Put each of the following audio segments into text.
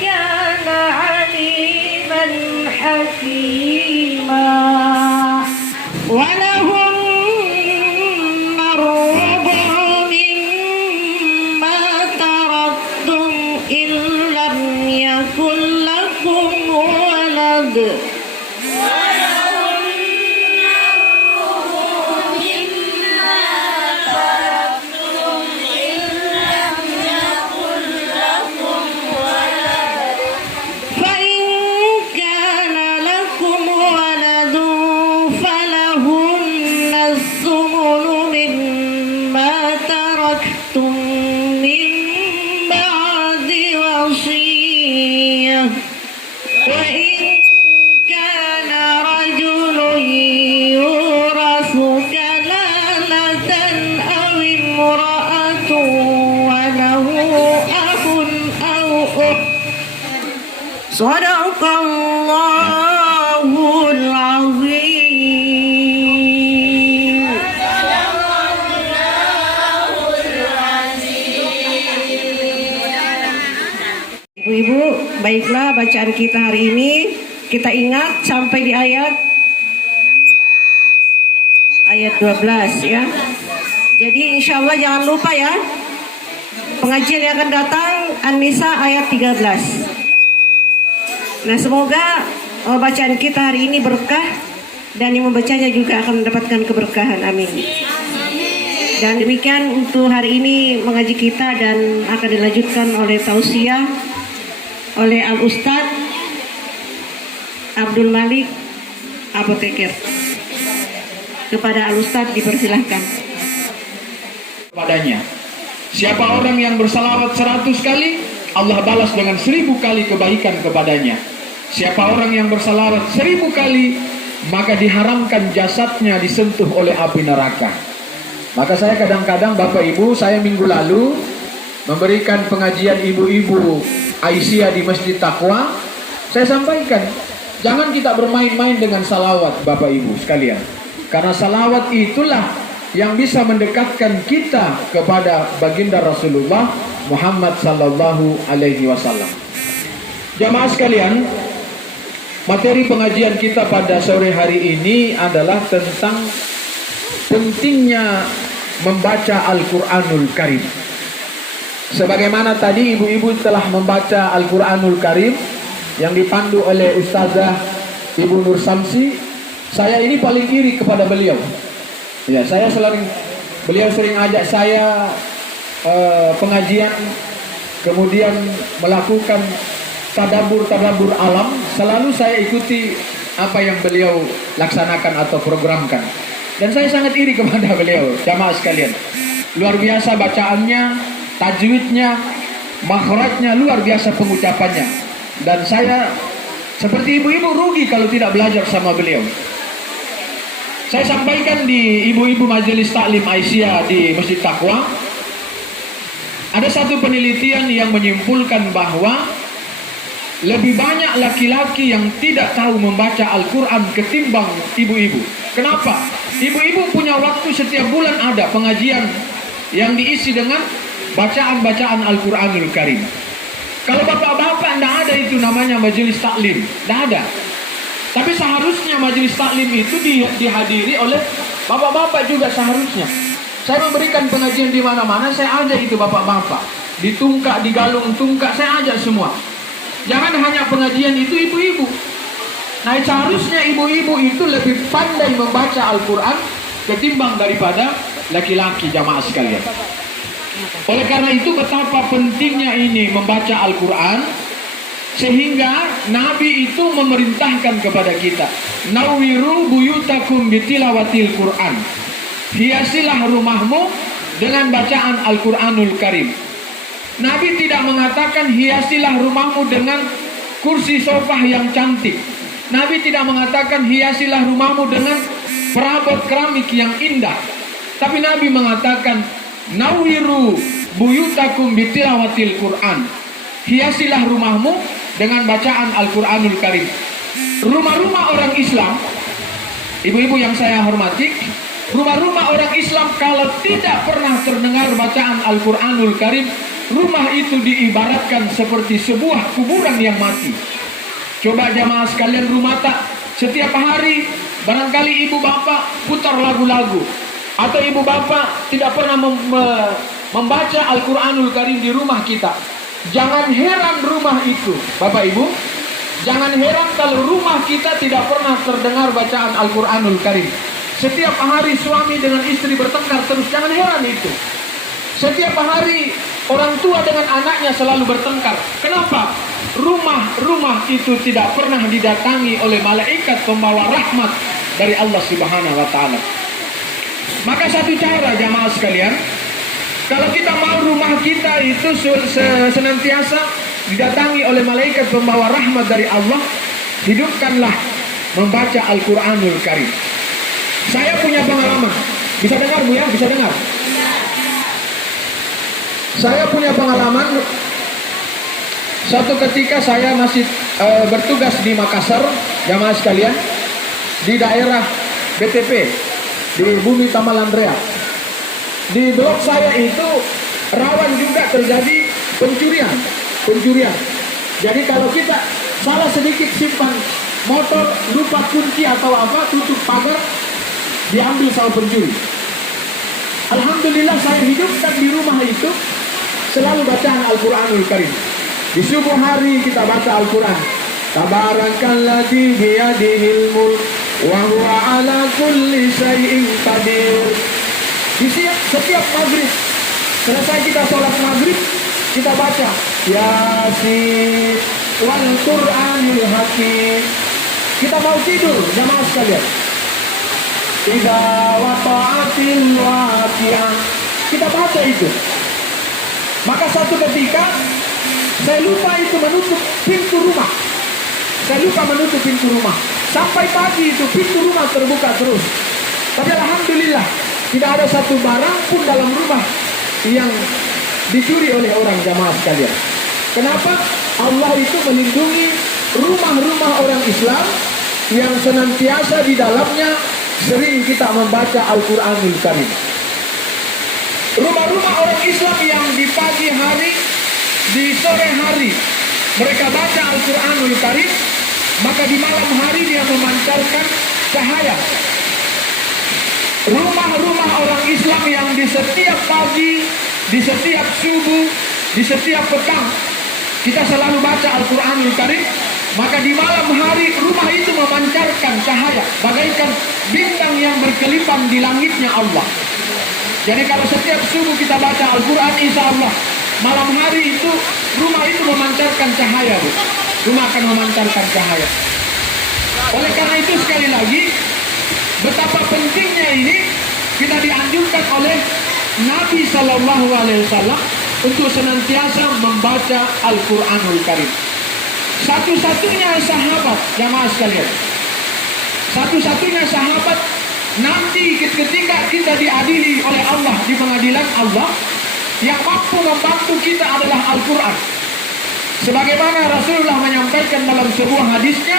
كان عليما حكيما ولهن الربع مما تركتم إن لم يكن لكم ولد Sadaqallahul azim. Ibu-ibu, baiklah bacaan kita hari ini kita ingat sampai di ayat 12 ya. Jadi insya Allah jangan lupa ya. Pengajian yang akan datang An-Nisa ayat 13. Nah, semoga bacaan kita hari ini berkah dan yang membacanya juga akan mendapatkan keberkahan. Amin. Dan demikian untuk hari ini mengaji kita dan akan dilanjutkan oleh tausiah oleh Al-Ustadz Abdul Malik Apoteker. Kepada Al-Ustadz dipersilahkan. Padanya, siapa orang yang bersalawat 100 kali, Allah balas dengan 1000 kali kebaikan kepadanya. Siapa orang yang bersalawat 1000 kali, maka diharamkan jasadnya disentuh oleh api neraka. Maka saya kadang-kadang Bapak Ibu, saya minggu lalu memberikan pengajian ibu-ibu Aisyah di Masjid Taqwa. Saya sampaikan, jangan kita bermain-main dengan salawat Bapak Ibu sekalian. Karena salawat itulah yang bisa mendekatkan kita kepada baginda Rasulullah Muhammad sallallahu alaihi wasallam. Jamaah sekalian, materi pengajian kita pada sore hari ini adalah tentang pentingnya membaca Al-Quranul Karim. Sebagaimana tadi ibu-ibu telah membaca Al-Quranul Karim yang dipandu oleh Ustazah Ibu Nur Samsi, saya ini paling iri kepada beliau. Ya, beliau sering ajak saya pengajian, kemudian melakukan tadabbur alam. Selalu saya ikuti apa yang beliau laksanakan atau programkan. Dan saya sangat iri kepada beliau, jamaah sekalian. Luar biasa bacaannya, tajwidnya, makhrajnya, luar biasa pengucapannya. Dan saya seperti ibu-ibu rugi kalau tidak belajar sama beliau. Saya sampaikan di ibu-ibu majelis taklim Aisyah di Masjid Taqwa, ada satu penelitian yang menyimpulkan bahwa lebih banyak laki-laki yang tidak tahu membaca Al-Quran ketimbang ibu-ibu. Kenapa? Ibu-ibu punya waktu setiap bulan ada pengajian yang diisi dengan bacaan-bacaan Al-Quranul Karim. Kalau bapak-bapak tidak ada itu namanya majelis taklim, tidak ada. Tapi seharusnya majelis taklim itu dihadiri oleh bapak-bapak juga seharusnya. Saya memberikan pengajian di mana-mana, saya ajak itu bapak-bapak. Di Tungkak, di Galung Tungkak, saya ajak semua. Jangan hanya pengajian itu ibu-ibu. Nah, seharusnya ibu-ibu itu lebih pandai membaca Al-Quran ketimbang daripada laki-laki, jamaah sekalian. Oleh karena itu betapa pentingnya ini membaca Al-Quran, sehingga Nabi itu memerintahkan kepada kita, nawiru buyutakum bitilawatil Quran. Hiasilah rumahmu dengan bacaan Al-Quranul Karim. Nabi tidak mengatakan hiasilah rumahmu dengan kursi sofa yang cantik. Nabi tidak mengatakan hiasilah rumahmu dengan perabot keramik yang indah. Tapi Nabi mengatakan nawiru buyutakum bitilawatil Quran. Hiasilah rumahmu dengan bacaan Al-Quranul Karim. Rumah-rumah orang Islam, ibu-ibu yang saya hormati, rumah-rumah orang Islam kalau tidak pernah terdengar bacaan Al-Quranul Karim, rumah itu diibaratkan seperti sebuah kuburan yang mati. Coba jamaah sekalian rumah tak, setiap hari barangkali ibu bapak putar lagu-lagu, atau ibu bapak tidak pernah membaca Al-Quranul Karim di rumah kita. Jangan heran rumah itu, Bapak Ibu, jangan heran kalau rumah kita tidak pernah terdengar bacaan Al-Quranul Karim. Setiap hari suami dengan istri bertengkar terus, jangan heran itu. Setiap hari orang tua dengan anaknya selalu bertengkar. Kenapa? Rumah-rumah itu tidak pernah didatangi oleh malaikat pembawa rahmat dari Allah Subhanahu wa Ta'ala. Maka satu cara jamaah sekalian, kalau kita mau rumah kita itu senantiasa didatangi oleh malaikat pembawa rahmat dari Allah, hidupkanlah membaca Al-Quranul Karim. Saya punya pengalaman. Bisa dengar Bu ya? Bisa dengar? Saya punya pengalaman. Suatu ketika saya masih bertugas di Makassar, jamaah sekalian, di daerah BTP, di Bumi Tamalandrea. Di blok saya itu rawan juga terjadi pencurian. Jadi kalau kita salah sedikit simpan motor, lupa kunci atau apa, tutup pagar, diambil sama pencuri. Alhamdulillah saya hidupkan di rumah itu selalu bacaan Al-Quranul Karim. Di subuh hari kita baca Al-Quran. Tabarakalladzi biyadihil mulk wa huwa ala kulli syai'in qadir. Di setiap maghrib, selesai kita sholat maghrib, kita baca Yasin wal Qur'anil Hakim. Kita mau tidur, jamaah sekalian, Idza waqa'atil waqi'ah, kita baca itu. Maka satu ketika saya lupa itu menutup pintu rumah. Sampai pagi itu pintu rumah terbuka terus. Tapi alhamdulillah tidak ada satu barang pun dalam rumah yang dicuri oleh orang, jamaah sekalian. Kenapa? Allah itu melindungi rumah-rumah orang Islam yang senantiasa di dalamnya sering kita membaca Al-Quranul Karim. Rumah-rumah orang Islam yang di pagi hari, di sore hari mereka baca Al-Quranul Karim, maka di malam hari dia memancarkan cahaya. Rumah-rumah orang Islam yang di setiap pagi, di setiap subuh, di setiap petang kita selalu baca Al-Quranul Karim, maka di malam hari rumah itu memancarkan cahaya bagaikan bintang yang berkelipan di langitnya Allah. Jadi kalau setiap subuh kita baca Al-Quran, insya Allah malam hari itu rumah itu memancarkan cahaya, Bu. Rumah akan memancarkan cahaya. Oleh karena itu sekali lagi, betapa pentingnya ini kita dianjurkan oleh Nabi Sallallahu Alaihi Wasallam untuk senantiasa membaca Al-Quranul Karim. Satu-satunya sahabat, jamaah sekalian, satu-satunya sahabat nanti ketika kita diadili oleh Allah di pengadilan Allah, yang mampu membantu kita adalah Al-Quran. Sebagaimana Rasulullah menyampaikan dalam sebuah hadisnya,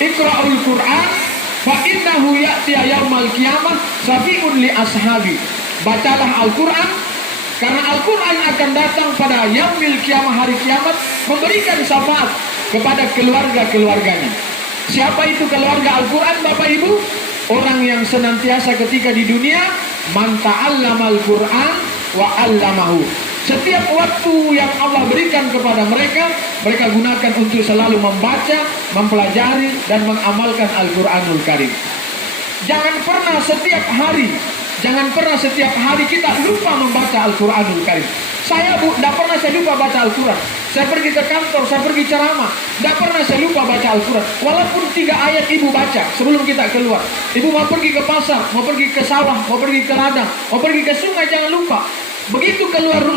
Iqra'ul Quran fa innahu ya'ti yaumal qiyamah safi'un li ashabi. Bacalah Al-Quran, karena Al-Quran akan datang pada yaumil qiyamah, hari kiamat, memberikan syafaat kepada keluarga-keluarganya. Siapa itu keluarga Al-Quran, Bapak Ibu? Orang yang senantiasa ketika di dunia man ta'allamal Quran wa 'allamahu. Setiap waktu yang Allah berikan kepada mereka, mereka gunakan untuk selalu membaca, mempelajari, dan mengamalkan Al-Quranul Karim. Jangan pernah setiap hari kita lupa membaca Al-Quranul Karim. Saya, Bu, tidak pernah saya lupa baca Al-Quran. Saya pergi ke kantor, saya pergi ceramah, tidak pernah saya lupa baca Al-Quran. Walaupun 3 ayat ibu baca sebelum kita keluar. Ibu mau pergi ke pasar, mau pergi ke sawah, mau pergi ke ladang, mau pergi ke sungai, jangan lupa. Begitu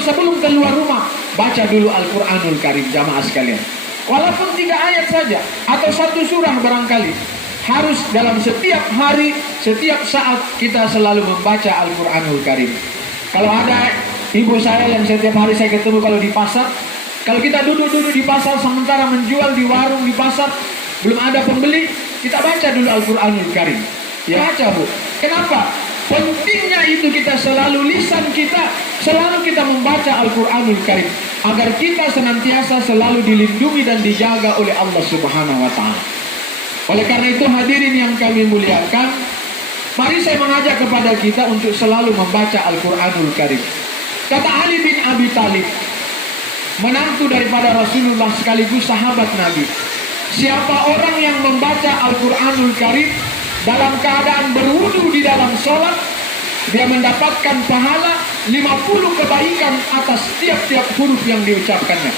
sebelum keluar rumah, baca dulu Al-Quranul Karim, jamaah sekalian. Walaupun 3 ayat saja, atau 1 surah barangkali. Harus dalam setiap hari, setiap saat kita selalu membaca Al-Quranul Karim. Kalau ada ibu saya yang setiap hari saya ketemu kalau di pasar, kalau kita duduk-duduk di pasar sementara menjual di warung di pasar, belum ada pembeli, kita baca dulu Al-Quranul Karim. Ya baca, Bu. Kenapa? Pentingnya itu kita selalu lisan kita, selalu kita membaca Al-Quranul Karim. Agar kita senantiasa selalu dilindungi dan dijaga oleh Allah Subhanahu wa Ta'ala. Oleh karena itu hadirin yang kami muliakan, mari saya mengajak kepada kita untuk selalu membaca Al-Quranul Karim. Kata Ali bin Abi Thalib, menantu daripada Rasulullah sekaligus sahabat Nabi, siapa orang yang membaca Al-Quranul Karim dalam keadaan berwudu di dalam sholat, dia mendapatkan pahala 50 kebaikan atas tiap-tiap huruf yang diucapkannya.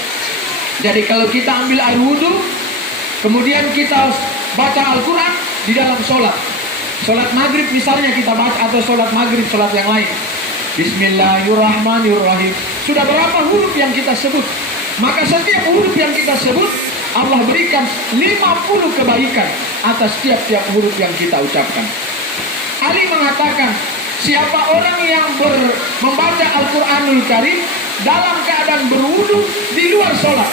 Jadi kalau kita ambil air wudu, kemudian kita baca Al-Quran di dalam sholat. Sholat maghrib misalnya kita baca, atau sholat maghrib, sholat yang lain. Bismillahirrahmanirrahim. Sudah berapa huruf yang kita sebut? Maka setiap huruf yang kita sebut, Allah berikan 50 kebaikan atas tiap-tiap huruf yang kita ucapkan. Ali mengatakan, siapa orang yang membaca Al-Quranul Karim dalam keadaan berwudu di luar sholat,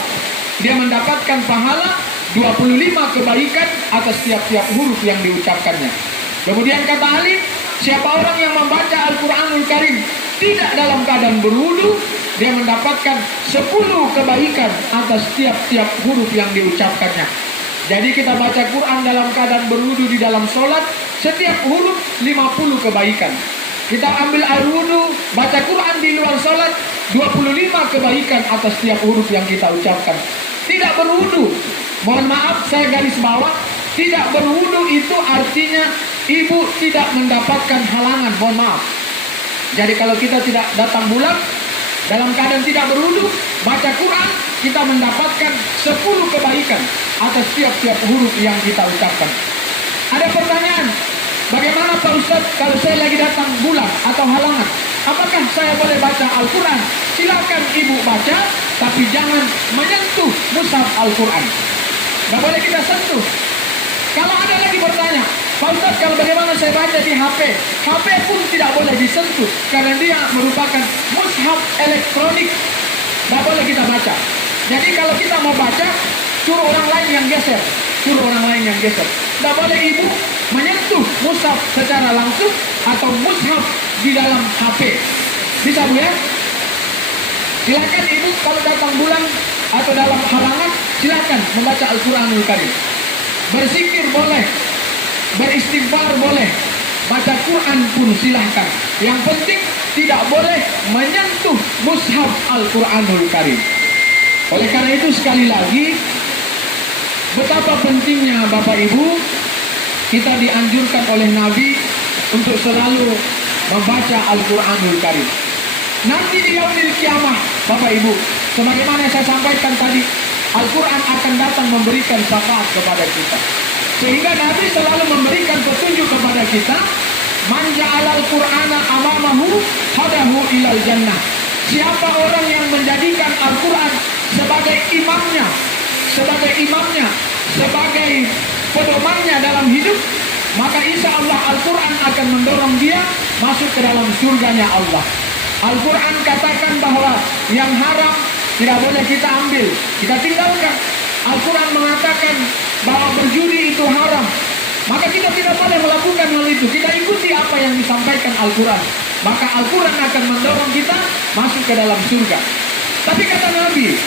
dia mendapatkan pahala 25 kebaikan atas tiap-tiap huruf yang diucapkannya. Kemudian kata Ali, siapa orang yang membaca Al-Quranul Karim tidak dalam keadaan berwudu, dia mendapatkan 10 kebaikan atas tiap-tiap huruf yang diucapkannya. Jadi kita baca Quran dalam keadaan berwudu di dalam sholat, setiap huruf 50 kebaikan. Kita ambil air wudu, baca Quran di luar sholat, 25 kebaikan atas setiap huruf yang kita ucapkan. Tidak berwudu, mohon maaf saya garis bawah, tidak berwudu itu artinya ibu tidak mendapatkan halangan, mohon maaf. Jadi kalau kita tidak datang bulan, dalam keadaan tidak berwudu, baca Quran, kita mendapatkan 10 kebaikan atas tiap-tiap huruf yang kita ucapkan. Ada pertanyaan, bagaimana Pak Ustadz kalau saya lagi datang bulan atau halangan? Apakah saya boleh baca Al-Quran? Silakan ibu baca, tapi jangan menyentuh mushaf Al-Quran. Nggak boleh kita sentuh. Kalau ada lagi bertanya, Pak Ustadz kalau bagaimana saya baca di HP? HP pun tidak boleh disentuh, karena dia merupakan mushaf elektronik. Nggak boleh kita baca. Jadi kalau kita mau baca, suruh orang lain yang geser. Suruh orang lain yang geser. Nggak boleh ibu menyentuh mushaf secara langsung atau mushaf di dalam HP. Bisa Bu ya? Silakan ibu kalau datang bulan atau dalam halangan, silakan membaca Al-Quranul Karim. Berzikir boleh, beristighfar boleh, baca Quran pun silahkan. Yang penting tidak boleh menyentuh mushaf Al-Quranul Karim. Oleh karena itu sekali lagi, betapa pentingnya Bapak Ibu, kita dianjurkan oleh Nabi untuk selalu membaca Al-Quranul Karim. Nanti di yaumil kiamah Bapak Ibu, sebagaimana saya sampaikan tadi, Al-Quran akan datang memberikan syafaat kepada kita. Sehingga Nabi selalu memberikan petunjuk kepada kita, man ja'alal Qur'ana amamahu hadahu ilal jannah. Siapa orang yang menjadikan Al-Quran sebagai imamnya, sebagai pedomannya dalam hidup, maka insya Allah Al-Quran akan mendorong dia masuk ke dalam surganya Allah. Al-Quran katakan bahwa yang haram tidak boleh kita ambil, kita tinggalkan. Al-Quran mengatakan bahwa berjudi itu haram, maka kita tidak boleh melakukan hal itu. Kita ikuti apa yang disampaikan Al-Quran, maka Al-Quran akan mendorong kita masuk ke dalam surga. Tapi kata Nabi,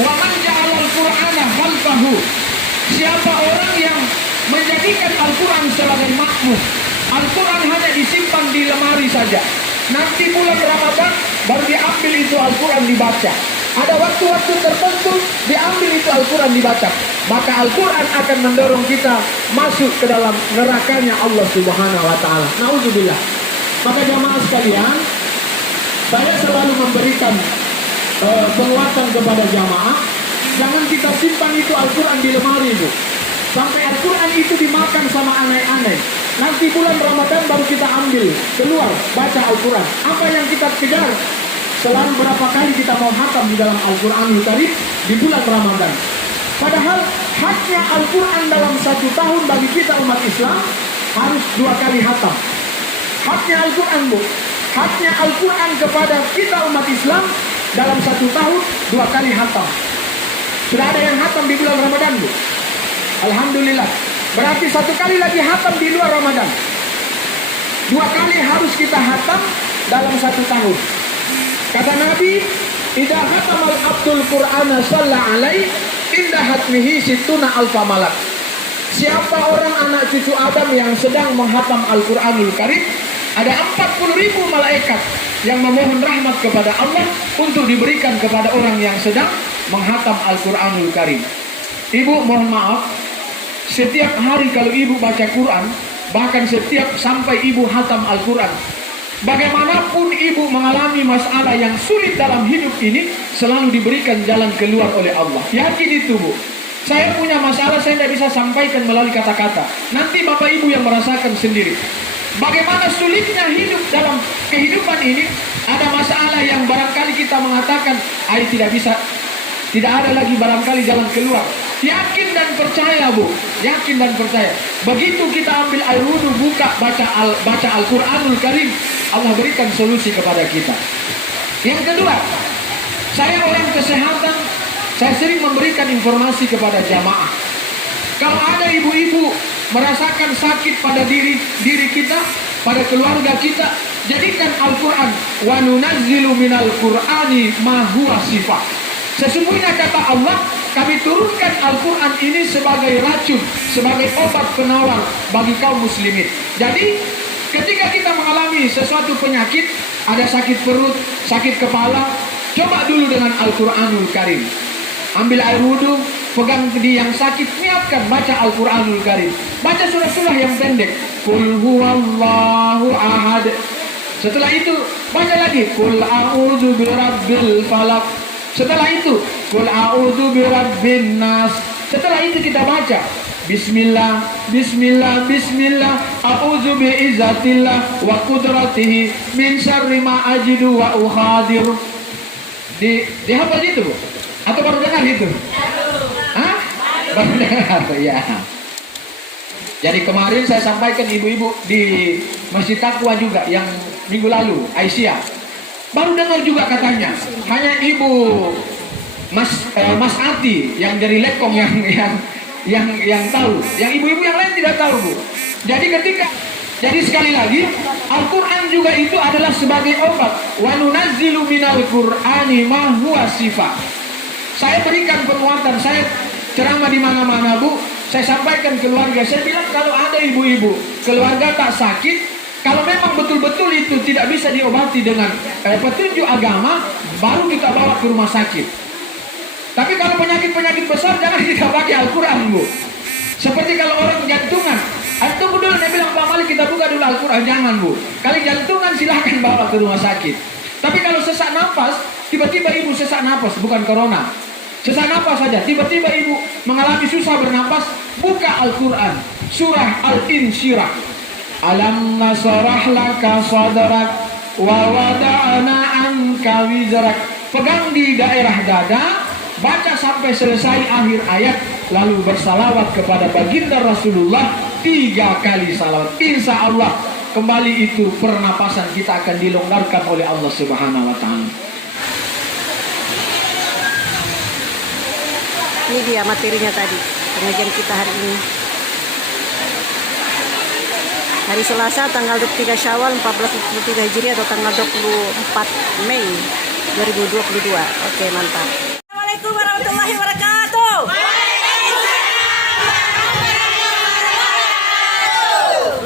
wa man ja'alal Qur'ana khalfahu, siapa orang yang menjadikan Al-Quran sebagai makmum, Al-Quran hanya disimpan di lemari saja, nanti bulan Ramadan baru diambil itu Al-Quran dibaca. Ada waktu-waktu tertentu diambil itu Al-Quran dibaca, maka Al-Quran akan mendorong kita masuk ke dalam nerakanya Allah Subhanahu wa Ta'ala. Nauzubillah. Maka jamaah sekalian, saya selalu memberikan penguatan kepada jamaah, jangan kita simpan itu Al-Quran di lemari itu sampai Al-Quran itu dimakan sama aneh-aneh. Nanti bulan Ramadan baru kita ambil keluar baca Al-Quran. Apa yang kita kejar? Selalu berapa kali kita mau hatam di dalam Al-Quranul Karim di bulan Ramadan. Padahal haknya Al-Quran dalam 1 tahun bagi kita umat Islam harus 2 kali hatam. Haknya Al-Quran Bu, haknya Al-Quran kepada kita umat Islam dalam 1 tahun 2 kali hatam. Sudah ada yang hatam di bulan Ramadan Bu? Alhamdulillah. Berarti 1 kali lagi hatam di luar Ramadan. 2 kali harus kita hatam dalam 1 tahun. Kata Nabi, idza khatamal abdul qur'ana shalla alaihi inda hatmihi sittuna alfa malak. Siapa orang anak cucu Adam yang sedang menghatam Al-Quranul Karim, ada 40.000 malaikat yang memohon rahmat kepada Allah untuk diberikan kepada orang yang sedang menghatam Al-Quranul Karim. Ibu mohon maaf, setiap hari kalau ibu baca Quran, bahkan setiap sampai ibu hatam Al-Quran, bagaimanapun ibu mengalami masalah yang sulit dalam hidup ini, selalu diberikan jalan keluar oleh Allah. Yakin itu, Bu. Saya punya masalah, saya tidak bisa sampaikan melalui kata-kata. Nanti Bapak Ibu yang merasakan sendiri. Bagaimana sulitnya hidup dalam kehidupan ini. Ada masalah yang barangkali kita mengatakan, tidak ada lagi barangkali jalan keluar. Yakin dan percaya, Bu. Yakin dan percaya. Begitu kita ambil air wudhu, baca Al-Quranul Karim, Allah berikan solusi kepada kita. Yang kedua, saya orang kesehatan, saya sering memberikan informasi kepada jamaah. Kalau ada ibu-ibu merasakan sakit pada diri kita, pada keluarga kita, jadikan Al-Quran wa nunazzilu minal Qur'ani ma huwa shifaa. Sesungguhnya kata Allah, kami turunkan Al-Quran ini sebagai racun, sebagai obat penawar bagi kaum muslimin. Jadi ketika kita mengalami sesuatu penyakit, ada sakit perut, sakit kepala, coba dulu dengan Al-Quranul Karim. Ambil air wudhu, pegang di yang sakit, niatkan baca Al-Quranul Karim. Baca surah-surah yang pendek. Qul huwallahu ahad. Setelah itu, baca lagi. Qul a'udzu birabbil falaq. Setelah itu, Qul a'udzu birabbin nas. Setelah itu kita baca Bismillah, Bismillah, Bismillah, a'udzu bi'izzatillah wa qudratihi min syarri ma ajidu wa ukhadir. Dihafal itu, Bu? Atau baru dengar itu? Hah? Baru dengar, ya. Jadi kemarin saya sampaikan ibu-ibu di Masjid Taqwa juga yang minggu lalu, Aisyah. Baru dengar juga katanya. Hanya ibu Mas Ati yang dari Lekong yang tahu. Yang ibu-ibu yang lain tidak tahu, Bu. Jadi sekali lagi, Al-Quran juga itu adalah sebagai obat. Wa nunazzilu minal Qur'ani ma huwa shifaa. Saya berikan penguatan, saya ceramah di mana-mana, Bu. Saya sampaikan keluarga, saya bilang kalau ada ibu-ibu, keluarga tak sakit, kalau memang betul-betul itu tidak bisa diobati dengan petunjuk agama, baru kita bawa ke rumah sakit. Tapi kalau penyakit-penyakit besar, jangan kita pakai Al-Quran, Bu. Seperti kalau orang jantungan, tunggu dulu, dia bilang, Pak Malik kita buka dulu Al-Quran, jangan, Bu. Kalau jantungan silahkan bawa ke rumah sakit. Tapi kalau sesak nafas, tiba-tiba ibu sesak nafas, bukan corona. Sesak nafas saja, tiba-tiba ibu mengalami susah bernapas, buka Al-Quran, surah Al-Insyirah. Alam nasrah laka sadrak wa wada'na anka wizrak. Pegang di daerah dada, baca sampai selesai akhir ayat, lalu bersalawat kepada baginda Rasulullah 3 kali salawat. Insya Allah kembali itu pernapasan kita akan dilonggarkan oleh Allah Subhanahu wa Ta'ala. Ini dia materinya tadi, pengajian kita hari ini. Hari Selasa tanggal 23 Syawal 1443 Hijriah atau tanggal 24 Mei 2022. Oke, mantap. Assalamualaikum warahmatullahi wabarakatuh.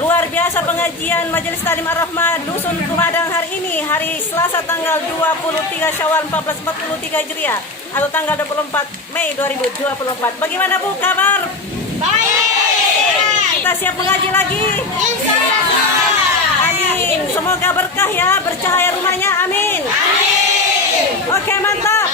Luar biasa pengajian Majelis Ta'lim Ar-Rahmah Dusun Kumadang hari ini, hari Selasa tanggal 23 Syawal 1443 Hijriah atau tanggal 24 Mei 2024. Bagaimana, Bu, kabar? Baik. Kita siap mengaji lagi? Insyaallah. Amin. Semoga berkah ya, bercahaya rumahnya. Amin. Amin. Oke, mantap.